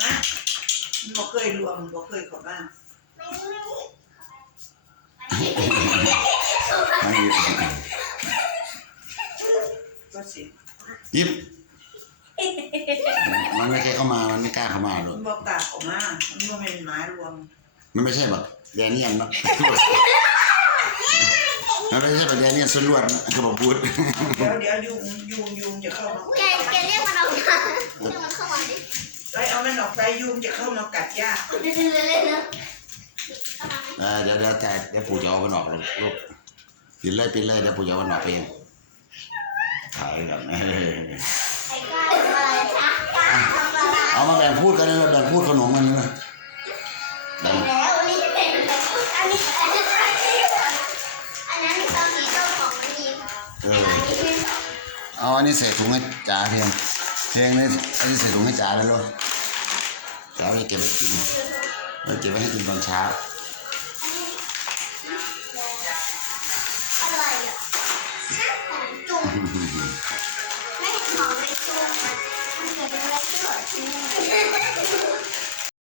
มามันบ่เคยรวมมันบ่เคยเข้ามามันหยิบก็สิหยิบมันไม่เคยเข้ามา มันไม่กล้าเข้ามาหรอกมันบ่กล้าเข้ามามันบ่เป็นหมารวมมันไม่ใช่แบบแดเนียนเนาะมันไม่ใช่แบบแดเนียนส่วนรวดนะคือผมพูดเดี๋ยวเดี๋ยวยุงยุงยุงจะเข้ามาแกแกเรียกมันออกมา ไปยุงจะเข้ามากัดหญ้าเล่นเล่นเล่นนะเข้ามาไหมเออเดี๋ยวเดี๋ยวแต่เดี๋ยวปู่จะเอามันออกลูกลูกปิดเลยปิดเลยเดี๋ยวปู่จะเอามันออกเองถ่ายกันเออไอ้ก้าทำอะไรจ๊ะก้าทำอะไรเอามาแบ่งพูดกันเลยแบ่งพูดขนมมันเลยแบ่งแล้วนี่เป็นอันนี้อันนี้อันนั้นตอนนี้เจ้าของมันมีเออันอนี้เป็นเอาอันนี้ใส่ถุงให้จ๋าเพียงเพียงนี่อันนี้ใส่ถุงให้จ๋าเลยลูก จ๋าไปเก็บไว้กินเราเก็บไว้ให้กินตอนเช้าอะไรอะของจุ่มไม่ของในจุ่มมันเกิดอะไรขึ้นหรอที่นี่